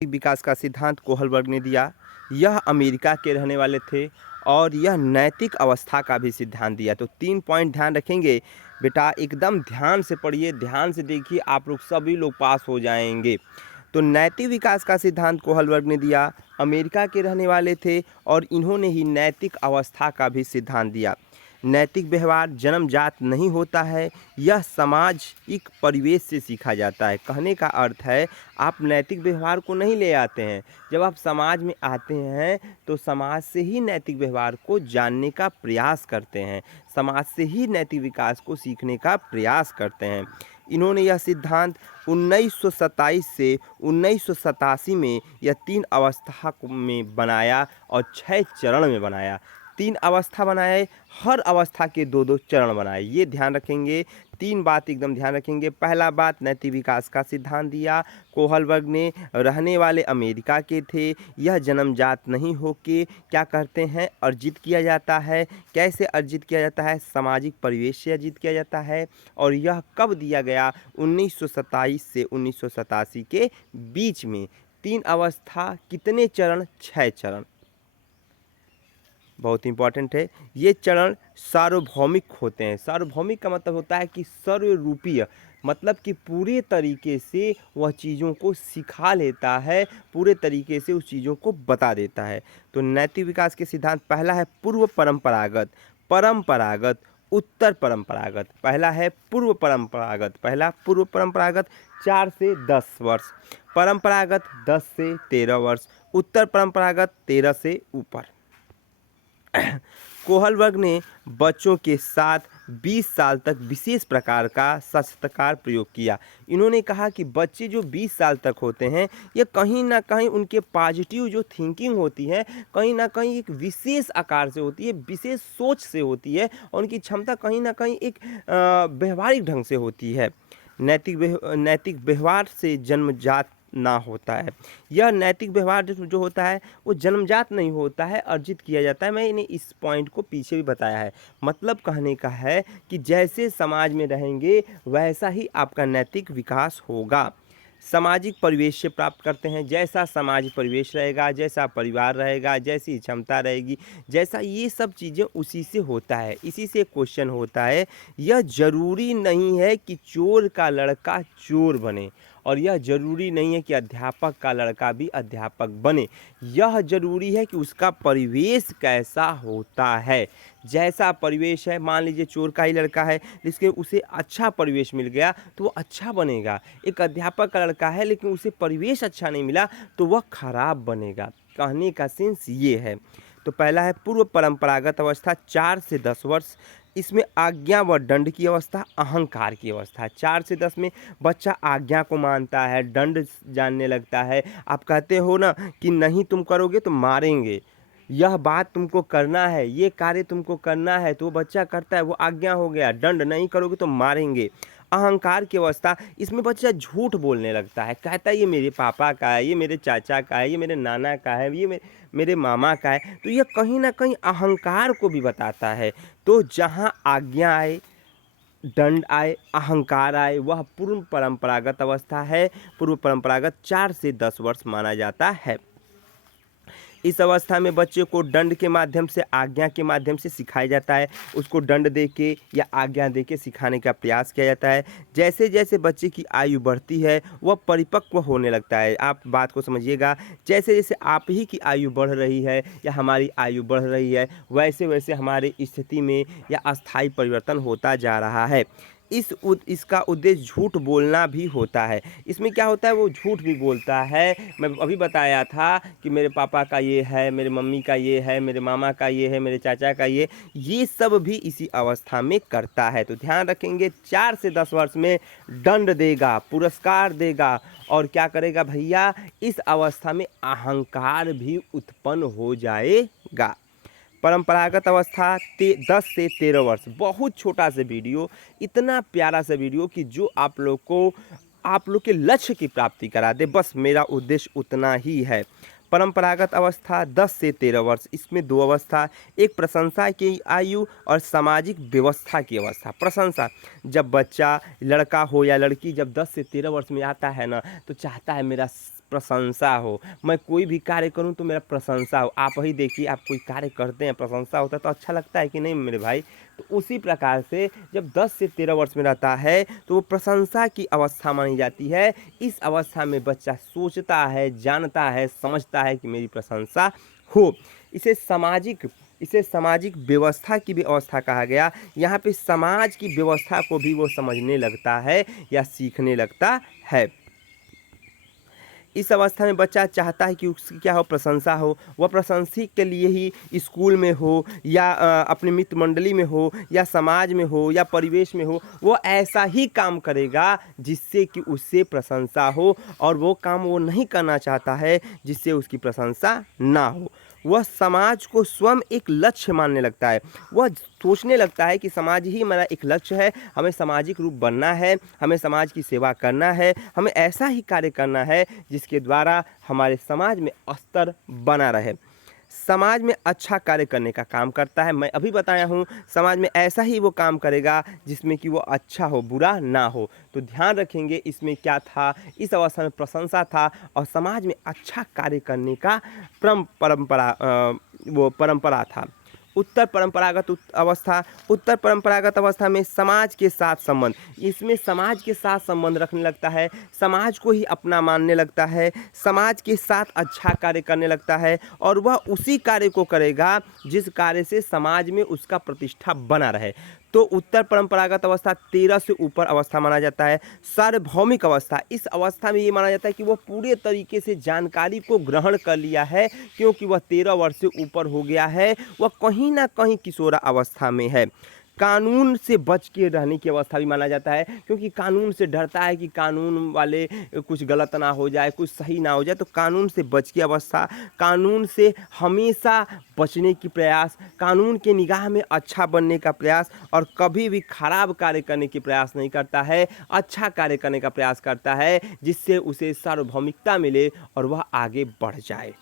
विकास का सिद्धांत कोहलबर्ग ने दिया। यह अमेरिका के रहने वाले थे और यह नैतिक अवस्था का भी सिद्धांत दिया। तो 3 पॉइंट ध्यान रखेंगे बेटा, एकदम ध्यान से पढ़िए, ध्यान से देखिए, आप लोग सभी लोग पास हो जाएंगे। तो नैतिक विकास का सिद्धांत कोहलबर्ग ने दिया, अमेरिका के रहने वाले थे और इन्होंने ही नैतिक अवस्था का भी सिद्धांत दिया। नैतिक व्यवहार जन्मजात नहीं होता है, यह सामाजिक परिवेश से सीखा जाता है। कहने का अर्थ है आप नैतिक व्यवहार को नहीं ले आते हैं, जब आप समाज में आते हैं तो समाज से ही नैतिक व्यवहार को जानने का प्रयास करते हैं, समाज से ही नैतिक विकास को सीखने का प्रयास करते हैं। इन्होंने यह सिद्धांत 1927 से 1987 में यह 3 अवस्था में बनाया और 6 चरण में बनाया। 3 अवस्था बनाए, हर अवस्था के 2-2 चरण बनाए। ये ध्यान रखेंगे, 3 बात एकदम ध्यान रखेंगे। पहला बात, नैतिक विकास का सिद्धांत दिया कोहलबर्ग ने, रहने वाले अमेरिका के थे। यह जन्मजात नहीं होके क्या करते हैं, अर्जित किया जाता है। कैसे अर्जित किया जाता है? सामाजिक परिवेश से अर्जित किया जाता है। और यह कब दिया गया? 1927 से 1987 के बीच में। 3 अवस्था, कितने चरण? 6 चरण। बहुत इंपॉर्टेंट है। ये चरण सार्वभौमिक होते हैं। सार्वभौमिक का मतलब होता है कि सर्वरूपीय, मतलब कि पूरे तरीके से वह चीज़ों को सिखा लेता है, पूरे तरीके से उस चीज़ों को बता देता है। तो नैतिक विकास के सिद्धांत, पहला है पूर्व परंपरागत, परंपरागत, उत्तर परंपरागत। पहला है पूर्व परंपरागत, पहला पूर्व परंपरागत 4 से 10 वर्ष, परंपरागत 10 से 13 वर्ष, उत्तर परंपरागत 13 से ऊपर। कोहलबर्ग ने बच्चों के साथ 20 साल तक विशेष प्रकार का संस्कार प्रयोग किया। इन्होंने कहा कि बच्चे जो 20 साल तक होते हैं, ये कहीं ना कहीं उनके पॉजिटिव जो थिंकिंग होती है, कहीं ना कहीं एक विशेष आकार से होती है, विशेष सोच से होती है, और उनकी क्षमता कहीं ना कहीं एक व्यवहारिक ढंग से होती है। नैतिक व्यवहार से जन्मजात ना होता है। यह नैतिक व्यवहार जो होता है वो जन्मजात नहीं होता है, अर्जित किया जाता है। मैंने इस पॉइंट को पीछे भी बताया है। मतलब कहने का है कि जैसे समाज में रहेंगे वैसा ही आपका नैतिक विकास होगा। सामाजिक परिवेश से प्राप्त करते हैं। जैसा समाज परिवेश रहेगा, जैसा परिवार रहेगा, जैसी क्षमता रहेगी, जैसा ये सब चीज़ें, उसी से होता है। इसी से क्वेश्चन होता है, यह जरूरी नहीं है कि चोर का लड़का चोर बने, और यह जरूरी नहीं है कि अध्यापक का लड़का भी अध्यापक बने। यह जरूरी है कि उसका परिवेश कैसा होता है। जैसा परिवेश है, मान लीजिए चोर का ही लड़का है लेकिन उसे अच्छा परिवेश मिल गया तो वो अच्छा बनेगा। एक अध्यापक का लड़का है लेकिन उसे परिवेश अच्छा नहीं मिला तो वह खराब बनेगा। कहने का सेंस ये है। तो पहला है पूर्व परंपरागत अवस्था, 4 से 10 वर्ष। इसमें आज्ञा व दंड की अवस्था, अहंकार की अवस्था। 4 से 10 में बच्चा आज्ञा को मानता है, दंड जानने लगता है। आप कहते हो ना कि नहीं तुम करोगे तो मारेंगे, यह बात तुमको करना है, ये कार्य तुमको करना है, तो वो बच्चा करता है, वो आज्ञा हो गया। दंड नहीं करोगे तो मारेंगे। अहंकार की अवस्था, इसमें बच्चा झूठ बोलने लगता है, कहता है ये मेरे पापा का है, ये मेरे चाचा का है, ये मेरे नाना का है, ये मेरे मामा का है। तो यह कहीं ना कहीं अहंकार को भी बताता है। तो जहाँ आज्ञा आए, दंड आए, अहंकार आए, वह पूर्व परंपरागत अवस्था है। पूर्व परंपरागत 4 से 10 वर्ष माना जाता है। इस अवस्था में बच्चे को दंड के माध्यम से, आज्ञा के माध्यम से सिखाया जाता है। उसको दंड दे के या आज्ञा दे के सिखाने का प्रयास किया जाता है। जैसे जैसे बच्चे की आयु बढ़ती है वह परिपक्व होने लगता है। आप बात को समझिएगा, जैसे जैसे आप ही की आयु बढ़ रही है या हमारी आयु बढ़ रही है, वैसे वैसे हमारी स्थिति में या अस्थायी परिवर्तन होता जा रहा है। इसका उद्देश्य झूठ बोलना भी होता है। इसमें क्या होता है, वो झूठ भी बोलता है। मैं अभी बताया था कि मेरे पापा का ये है, मेरे मम्मी का ये है, मेरे मामा का ये है, मेरे चाचा का ये सब भी इसी अवस्था में करता है। तो ध्यान रखेंगे, 4 से 10 वर्ष में दंड देगा, पुरस्कार देगा, और क्या करेगा भैया, इस अवस्था में अहंकार भी उत्पन्न हो जाएगा। परंपरागत अवस्था 10 से 13 वर्ष। बहुत छोटा सा वीडियो, इतना प्यारा सा वीडियो कि जो आप लोग के लक्ष्य की प्राप्ति करा दे, बस मेरा उद्देश्य उतना ही है। परंपरागत अवस्था 10 से 13 वर्ष। इसमें 2 अवस्था, एक प्रशंसा की आयु और सामाजिक व्यवस्था की अवस्था। प्रशंसा, जब बच्चा लड़का हो या लड़की जब 10 से 13 वर्ष में आता है ना, तो चाहता है मेरा प्रशंसा हो। मैं कोई भी कार्य करूँ तो मेरा प्रशंसा हो। आप ही देखिए, आप कोई कार्य करते हैं, प्रशंसा होता है तो अच्छा लगता है कि नहीं मेरे भाई? तो उसी प्रकार से जब 10 से 13 वर्ष में रहता है तो वो प्रशंसा की अवस्था मानी जाती है। इस अवस्था में बच्चा सोचता है, जानता है, समझता है कि मेरी प्रशंसा हो। इसे सामाजिक इसे सामाजिक व्यवस्था की भी अवस्था कहा गया। यहाँ पे समाज की व्यवस्था को भी वो समझने लगता है या सीखने लगता है। इस अवस्था में बच्चा चाहता है कि उसकी क्या हो, प्रशंसा हो। वह प्रशंसी के लिए ही स्कूल में हो या अपने मित्र मंडली में हो या समाज में हो या परिवेश में हो, वो ऐसा ही काम करेगा जिससे कि उससे प्रशंसा हो, और वो काम वो नहीं करना चाहता है जिससे उसकी प्रशंसा ना हो। वह समाज को स्वयं एक लक्ष्य मानने लगता है। वह सोचने लगता है कि समाज ही मेरा एक लक्ष्य है, हमें सामाजिक रूप बनना है, हमें समाज की सेवा करना है, हमें ऐसा ही कार्य करना है जिसके द्वारा हमारे समाज में स्तर बना रहे। समाज में अच्छा कार्य करने का काम करता है। मैं अभी बताया हूँ, समाज में ऐसा ही वो काम करेगा जिसमें कि वो अच्छा हो, बुरा ना हो। तो ध्यान रखेंगे इसमें क्या था, इस अवस्था में प्रशंसा था और समाज में अच्छा कार्य करने का परंपरा था। उत्तर परंपरागत अवस्था में समाज के साथ संबंध, इसमें समाज के साथ संबंध रखने लगता है, समाज को ही अपना मानने लगता है, समाज के साथ अच्छा कार्य करने लगता है, और वह उसी कार्य को करेगा जिस कार्य से समाज में उसका प्रतिष्ठा बना रहे। तो उत्तर परंपरागत अवस्था 13 से ऊपर अवस्था माना जाता है। सार्वभौमिक अवस्था, इस अवस्था में ये माना जाता है कि वह पूरे तरीके से जानकारी को ग्रहण कर लिया है, क्योंकि वह 13 वर्ष से ऊपर हो गया है, वह कहीं ना कहीं किशोरा अवस्था में है। कानून से बच के रहने की अवस्था भी माना जाता है, क्योंकि कानून से डरता है कि कानून वाले कुछ गलत ना हो जाए, कुछ सही ना हो जाए, तो कानून से बच की अवस्था, कानून से हमेशा बचने की प्रयास, कानून के निगाह में अच्छा बनने का प्रयास, और कभी भी खराब कार्य करने की प्रयास नहीं करता है, अच्छा कार्य करने का प्रयास करता है जिससे उसे सार्वभौमिकता मिले और वह आगे बढ़ जाए।